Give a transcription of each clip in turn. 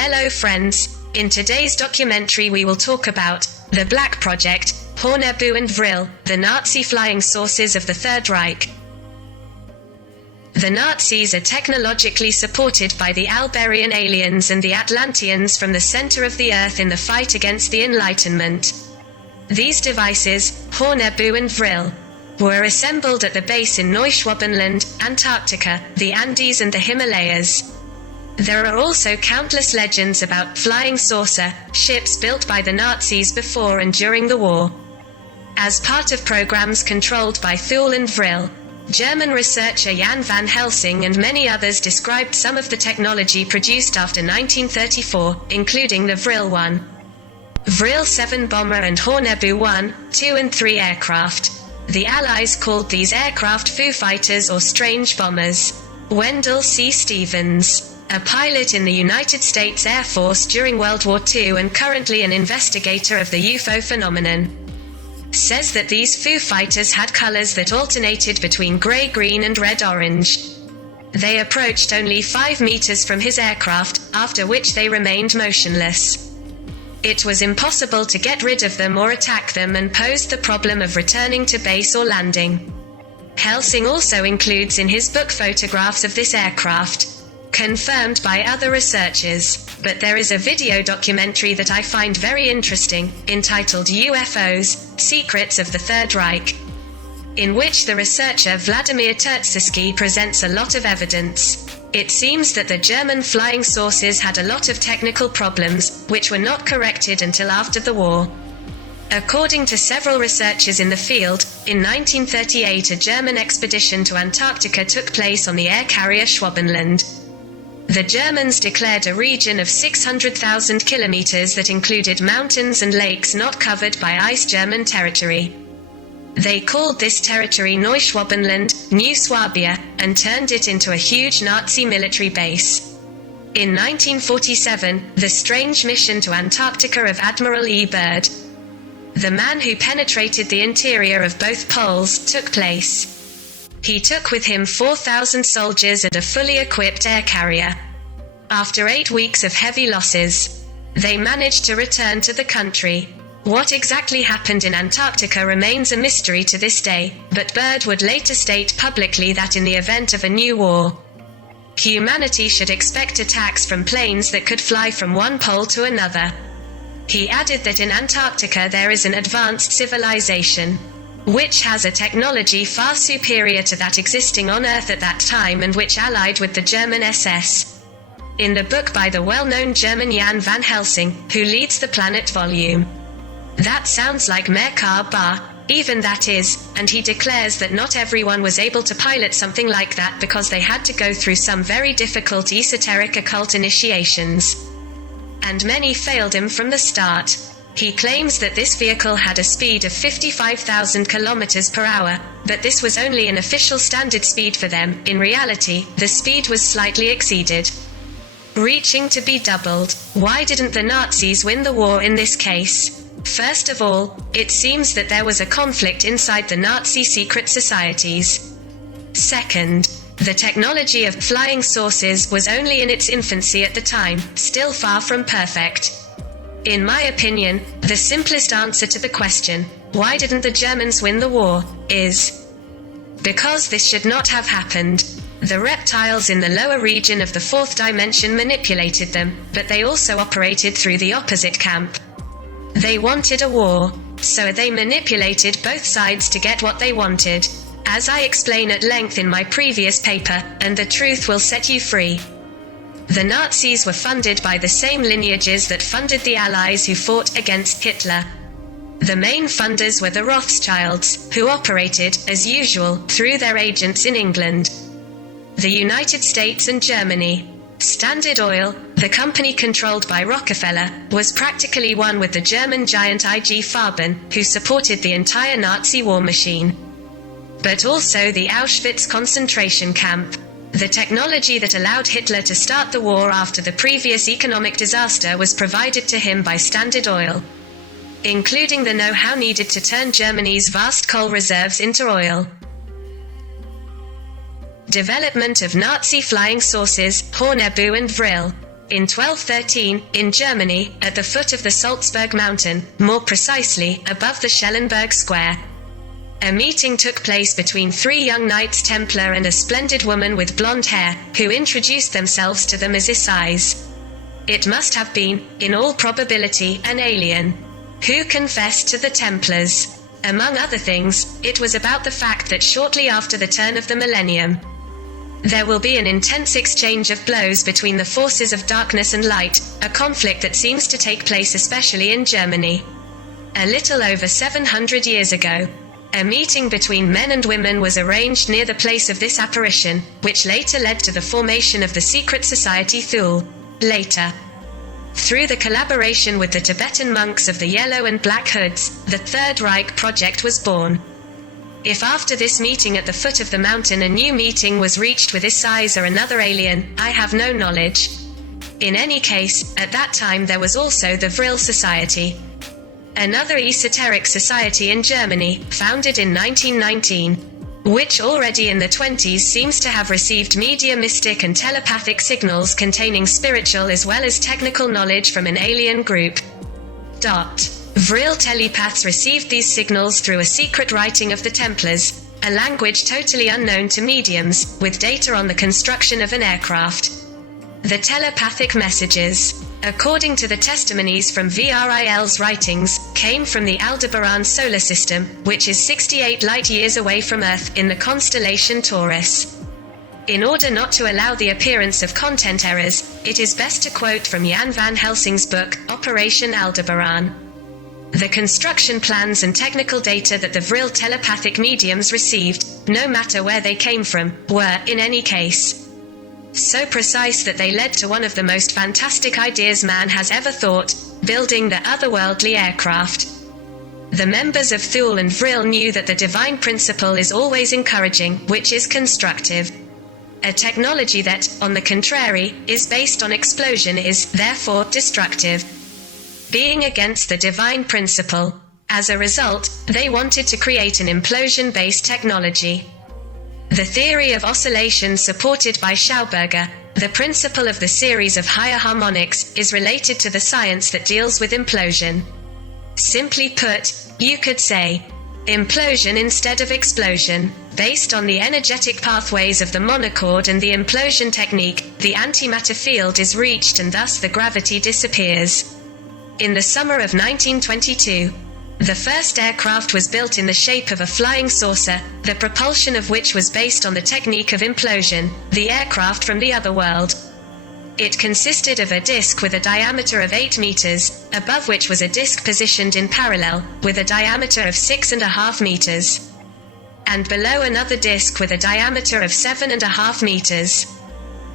Hello friends, in today's documentary we will talk about the Black Project, Haunebu and Vril, the Nazi flying saucers of the Third Reich. The Nazis are technologically supported by the Albarian aliens and the Atlanteans from the center of the Earth in the fight against the Enlightenment. These devices, Haunebu and Vril, were assembled at the base in Neuschwabenland, Antarctica, the Andes and the Himalayas. There are also countless legends about flying saucer ships built by the Nazis before and during the war. As part of programs controlled by Thule and Vril, German researcher Jan van Helsing and many others described some of the technology produced after 1934, including the Vril 1, Vril 7 bomber and Haunebu 1, 2 and 3 aircraft. The Allies called these aircraft foo-fighters or strange bombers. Wendell C. Stevens, a pilot in the United States Air Force during World War II and currently an investigator of the UFO phenomenon, says that these foo-fighters had colors that alternated between gray-green and red-orange. They approached only 5 meters from his aircraft, after which they remained motionless. It was impossible to get rid of them or attack them and posed the problem of returning to base or landing. Helsing also includes in his book photographs of this aircraft, confirmed by other researchers, but there is a video documentary that I find very interesting, entitled UFOs, Secrets of the Third Reich, in which the researcher Vladimir Terziski presents a lot of evidence. It seems that the German flying saucers had a lot of technical problems, which were not corrected until after the war. According to several researchers in the field, in 1938 a German expedition to Antarctica took place on the air carrier Schwabenland. The Germans declared a region of 600,000 kilometers that included mountains and lakes not covered by ice German territory. They called this territory Neuschwabenland, New Swabia, and turned it into a huge Nazi military base. In 1947, the strange mission to Antarctica of Admiral E. Byrd, the man who penetrated the interior of both poles, took place. He took with him 4,000 soldiers and a fully equipped air carrier. After 8 weeks of heavy losses, they managed to return to the country. What exactly happened in Antarctica remains a mystery to this day, but Byrd would later state publicly that in the event of a new war, humanity should expect attacks from planes that could fly from one pole to another. He added that in Antarctica there is an advanced civilization, which has a technology far superior to that existing on Earth at that time and which allied with the German SS. In the book by the well-known German Jan van Helsing, who leads the Planet volume. That sounds like Merkaba, even that is, and he declares that not everyone was able to pilot something like that because they had to go through some very difficult esoteric occult initiations. And many failed him from the start. He claims that this vehicle had a speed of 55,000 kilometers per hour, but this was only an official standard speed for them. In reality, the speed was slightly exceeded, reaching to be doubled. Why didn't the Nazis win the war in this case? First of all, it seems that there was a conflict inside the Nazi secret societies. Second, the technology of flying saucers was only in its infancy at the time, still far from perfect. In my opinion, the simplest answer to the question, why didn't the Germans win the war, is because this should not have happened. The reptiles in the lower region of the fourth dimension manipulated them, but they also operated through the opposite camp. They wanted a war, so they manipulated both sides to get what they wanted, as I explain at length in my previous paper, and the truth will set you free. The Nazis were funded by the same lineages that funded the Allies who fought against Hitler. The main funders were the Rothschilds, who operated, as usual, through their agents in England, the United States and Germany. Standard Oil, the company controlled by Rockefeller, was practically one with the German giant IG Farben, who supported the entire Nazi war machine. But also the Auschwitz concentration camp. The technology that allowed Hitler to start the war after the previous economic disaster was provided to him by Standard Oil, including the know-how needed to turn Germany's vast coal reserves into oil. Development of Nazi flying saucers, Haunebu and Vril. In 1213, in Germany, at the foot of the Salzburg mountain, more precisely, above the Schellenberg Square, a meeting took place between 3 young Knights Templar and a splendid woman with blonde hair, who introduced themselves to them as Issais. It must have been, in all probability, an alien, who confessed to the Templars. Among other things, it was about the fact that shortly after the turn of the millennium, there will be an intense exchange of blows between the forces of darkness and light, a conflict that seems to take place especially in Germany. A little over 700 years ago, a meeting between men and women was arranged near the place of this apparition, which later led to the formation of the secret society Thule. Later, through the collaboration with the Tibetan monks of the Yellow and Black Hoods, the Third Reich project was born. If after this meeting at the foot of the mountain a new meeting was reached with Issais or another alien, I have no knowledge. In any case, at that time there was also the Vril Society, another esoteric society in Germany, founded in 1919, which already in the 20s seems to have received mediumistic and telepathic signals containing spiritual as well as technical knowledge from an alien group. Vril telepaths received these signals through a secret writing of the Templars, a language totally unknown to mediums, with data on the construction of an aircraft. The telepathic messages, according to the testimonies from Vril's writings, came from the Aldebaran solar system, which is 68 light-years away from Earth, in the constellation Taurus. In order not to allow the appearance of content errors, it is best to quote from Jan van Helsing's book, Operation Aldebaran. The construction plans and technical data that the Vril telepathic mediums received, no matter where they came from, were, in any case, so precise that they led to one of the most fantastic ideas man has ever thought, building the otherworldly aircraft. The members of Thule and Vril knew that the divine principle is always encouraging, which is constructive. A technology that, on the contrary, is based on explosion is, therefore, destructive. Being against the divine principle, as a result, they wanted to create an implosion-based technology. The theory of oscillation supported by Schauberger, the principle of the series of higher harmonics, is related to the science that deals with implosion. Simply put, you could say, implosion instead of explosion. Based on the energetic pathways of the monochord and the implosion technique, the antimatter field is reached and thus the gravity disappears. In the summer of 1922, the first aircraft was built in the shape of a flying saucer, the propulsion of which was based on the technique of implosion, the aircraft from the other world. It consisted of a disc with a diameter of 8 meters, above which was a disc positioned in parallel, with a diameter of 6.5 meters. And below another disc with a diameter of 7.5 meters.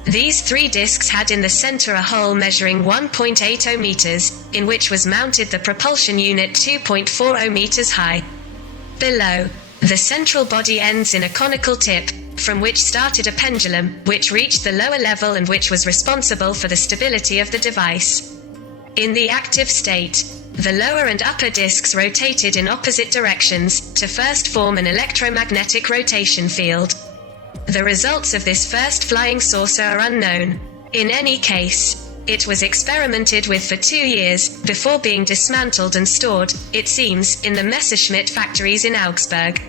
These 3 discs had in the center a hole measuring 1.80 meters, in which was mounted the propulsion unit 2.40 meters high. Below, the central body ends in a conical tip, from which started a pendulum, which reached the lower level and which was responsible for the stability of the device. In the active state, the lower and upper discs rotated in opposite directions, to first form an electromagnetic rotation field. The results of this first flying saucer are unknown. In any case, it was experimented with for 2 years, before being dismantled and stored, it seems, in the Messerschmitt factories in Augsburg.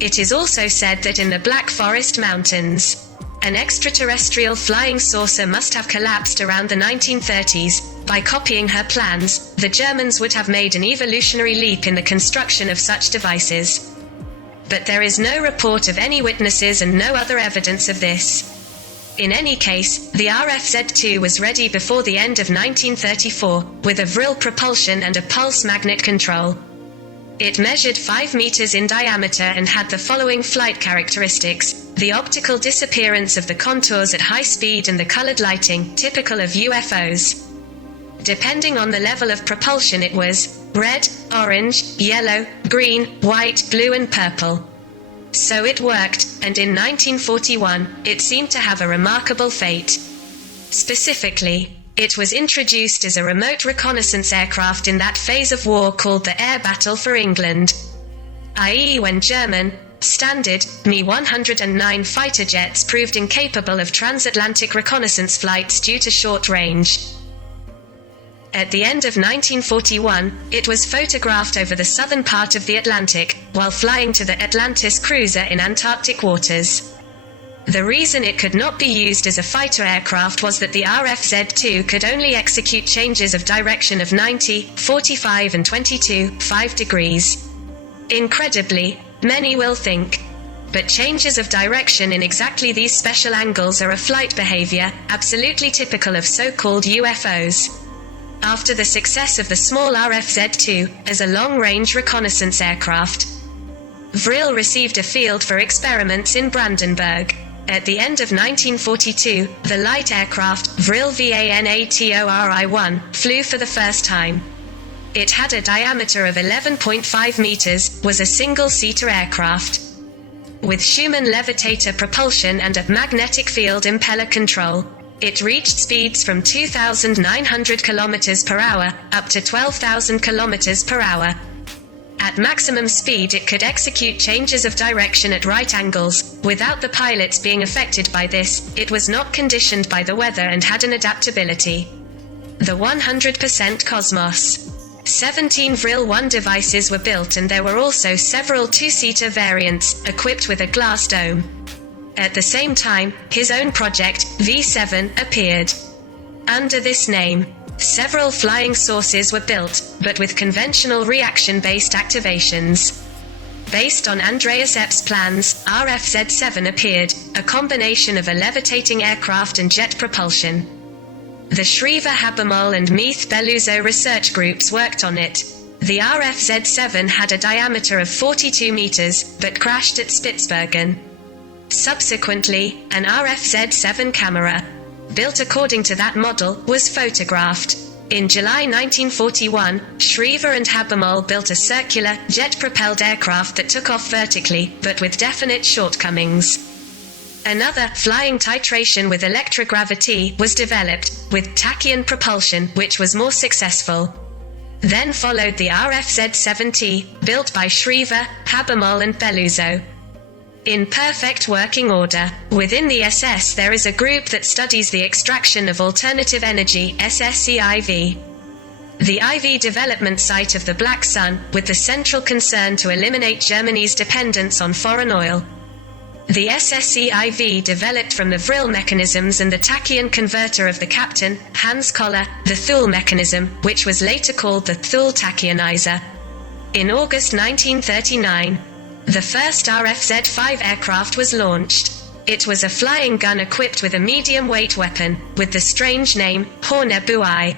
It is also said that in the Black Forest Mountains, an extraterrestrial flying saucer must have collapsed around the 1930s. By copying her plans, the Germans would have made an evolutionary leap in the construction of such devices. But there is no report of any witnesses and no other evidence of this. In any case, the RFZ-2 was ready before the end of 1934, with a Vril propulsion and a pulse magnet control. It measured 5 meters in diameter and had the following flight characteristics: the optical disappearance of the contours at high speed and the colored lighting, typical of UFOs. Depending on the level of propulsion it was red, orange, yellow, green, white, blue and purple. So it worked, and in 1941, it seemed to have a remarkable fate. Specifically, it was introduced as a remote reconnaissance aircraft in that phase of war called the air battle for England, i.e. when German, Standard Me-109 fighter jets proved incapable of transatlantic reconnaissance flights due to short range. At the end of 1941, it was photographed over the southern part of the Atlantic, while flying to the Atlantis cruiser in Antarctic waters. The reason it could not be used as a fighter aircraft was that the RFZ-2 could only execute changes of direction of 90, 45 and 22.5 degrees. Incredibly, many will think. But changes of direction in exactly these special angles are a flight behavior, absolutely typical of so-called UFOs. After the success of the small RFZ-2, as a long-range reconnaissance aircraft, Vril received a field for experiments in Brandenburg. At the end of 1942, the light aircraft, Vril VANATORI-1, flew for the first time. It had a diameter of 11.5 meters, was a single-seater aircraft with Schumann-Levitator propulsion and a magnetic field impeller control. It reached speeds from 2,900 km per hour, up to 12,000 km per hour. At maximum speed it could execute changes of direction at right angles, without the pilots being affected by this. It was not conditioned by the weather and had an adaptability. The 100% Cosmos. 17 Vril 1 devices were built, and there were also several two-seater variants, equipped with a glass dome. At the same time, his own project, V7, appeared. Under this name, several flying saucers were built, but with conventional reaction-based activations. Based on Andreas Epp's plans, RFZ-7 appeared, a combination of a levitating aircraft and jet propulsion. The Schriever Habermas and Meath Belluso research groups worked on it. The RFZ-7 had a diameter of 42 meters, but crashed at Spitsbergen. Subsequently, an RFZ-7 camera, built according to that model, was photographed. In July 1941, Schriever and Habermas built a circular, jet-propelled aircraft that took off vertically, but with definite shortcomings. Another, flying titration with electrogravity, was developed, with tachyon propulsion, which was more successful. Then followed the RFZ-7T, built by Schriever, Habermas and Belluso. In perfect working order. Within the SS there is a group that studies the extraction of alternative energy, SSCIV. The IV development site of the Black Sun, with the central concern to eliminate Germany's dependence on foreign oil. The SSCIV developed from the Vril mechanisms and the tachyon converter of the captain, Hans Koller, the Thule mechanism, which was later called the Thule tachyonizer. In August 1939, the first RFZ-5 aircraft was launched. It was a flying gun equipped with a medium-weight weapon, with the strange name, Haunebu I.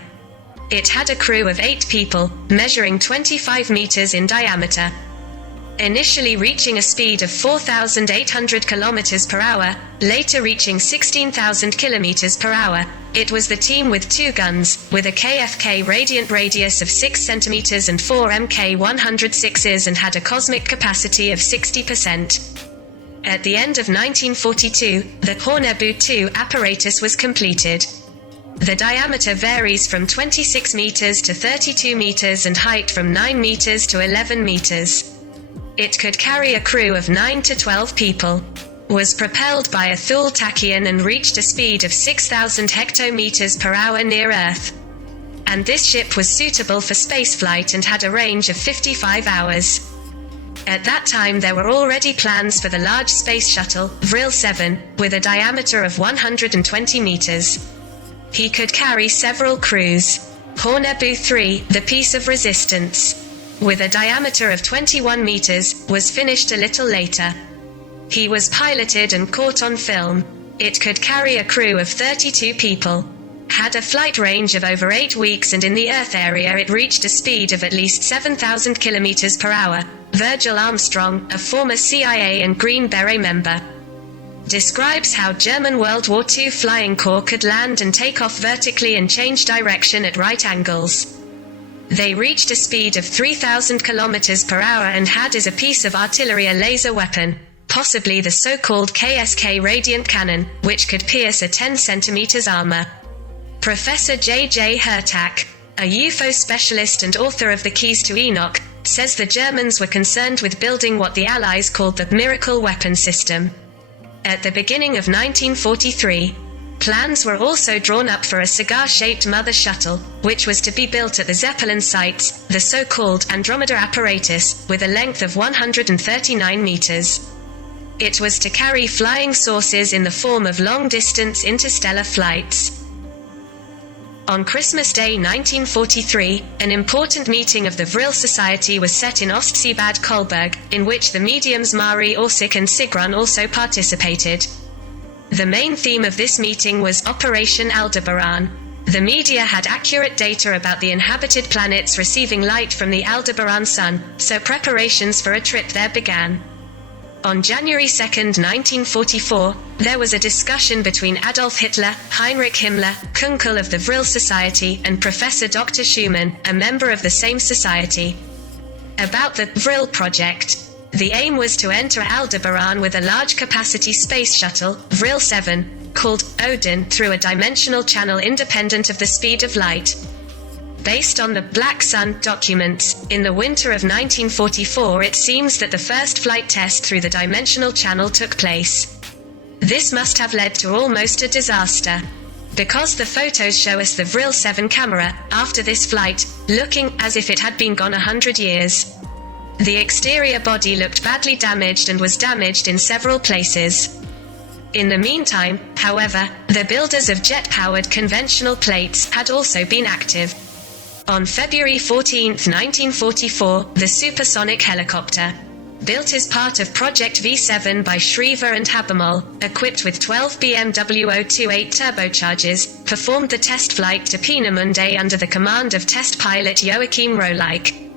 It had a crew of 8 people, measuring 25 meters in diameter. Initially reaching a speed of 4,800 km per hour, later reaching 16,000 km per hour, it was the team with 2 guns, with a KFK radiant radius of 6 cm and 4 Mk106s, and had a cosmic capacity of 60%. At the end of 1942, the Haunebu 2 apparatus was completed. The diameter varies from 26 meters to 32 meters and height from 9 meters to 11 meters. It could carry a crew of 9 to 12 people. Was propelled by a Thule tachyon and reached a speed of 6,000 hectometers per hour near Earth. And this ship was suitable for spaceflight and had a range of 55 hours. At that time there were already plans for the large space shuttle, Vril 7, with a diameter of 120 meters. He could carry several crews. Haunebu 3, the Piece of Resistance, with a diameter of 21 meters, was finished a little later. He was piloted and caught on film. It could carry a crew of 32 people. Had a flight range of over 8 weeks, and in the Earth area it reached a speed of at least 7,000 kilometers per hour. Virgil Armstrong, a former CIA and Green Beret member, describes how German World War II Flying Corps could land and take off vertically and change direction at right angles. They reached a speed of 3,000 km per hour and had as a piece of artillery a laser weapon, possibly the so-called KSK radiant cannon, which could pierce a 10 cm armor. Professor J.J. Hertak, a UFO specialist and author of The Keys to Enoch, says the Germans were concerned with building what the Allies called the miracle weapon system. At the beginning of 1943, plans were also drawn up for a cigar-shaped mother shuttle, which was to be built at the Zeppelin sites, the so-called Andromeda apparatus, with a length of 139 meters. It was to carry flying saucers in the form of long-distance interstellar flights. On Christmas Day 1943, an important meeting of the Vril Society was set in Ostseebad Kolberg, in which the mediums Mari Orsik and Sigrun also participated. The main theme of this meeting was Operation Aldebaran. The media had accurate data about the inhabited planets receiving light from the Aldebaran sun, so preparations for a trip there began. On January 2, 1944, there was a discussion between Adolf Hitler, Heinrich Himmler, Kunkel of the Vril Society, and Professor Dr. Schumann, a member of the same society, about the Vril project. The aim was to enter Aldebaran with a large-capacity space shuttle, Vril 7, called Odin, through a dimensional channel independent of the speed of light. Based on the Black Sun documents, in the winter of 1944 it seems that the first flight test through the dimensional channel took place. This must have led to almost a disaster, because the photos show us the Vril 7 camera, after this flight, looking as if it had been gone 100 years. The exterior body looked badly damaged and was damaged in several places. In the meantime, however, the builders of jet-powered conventional plates had also been active. On February 14, 1944, the supersonic helicopter, built as part of Project V7 by Schriever and Habermal, equipped with 12 BMW 028 turbochargers, performed the test flight to Peenemünde under the command of test pilot Joachim Rohlik.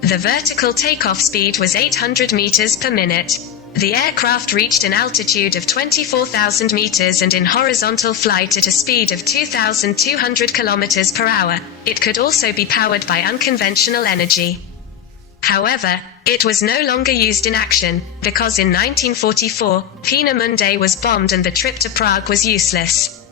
The vertical takeoff speed was 800 meters per minute. The aircraft reached an altitude of 24,000 meters and in horizontal flight at a speed of 2,200 kilometers per hour. It could also be powered by unconventional energy. However, it was no longer used in action, because in 1944, Peenemünde was bombed and the trip to Prague was useless.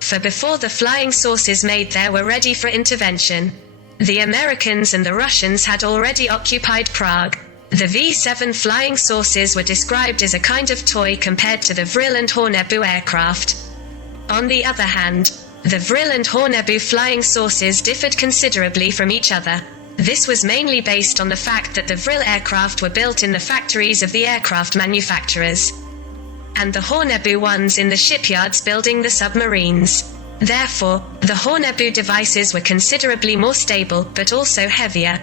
For before the flying saucers made there were ready for intervention, the Americans and the Russians had already occupied Prague. The V-7 flying saucers were described as a kind of toy compared to the Vril and Haunebu aircraft. On the other hand, the Vril and Haunebu flying saucers differed considerably from each other. This was mainly based on the fact that the Vril aircraft were built in the factories of the aircraft manufacturers, and the Haunebu ones in the shipyards building the submarines. Therefore, the Haunebu devices were considerably more stable but also heavier,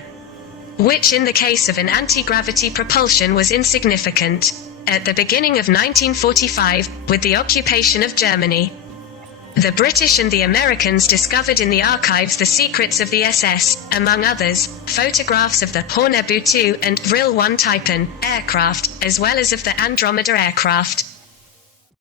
which in the case of an anti-gravity propulsion was insignificant. At the beginning of 1945, with the occupation of Germany, the British and the Americans discovered in the archives the secrets of the SS, among others, photographs of the Haunebu 2 and Vril 1 Typhoon aircraft, as well as of the Andromeda aircraft.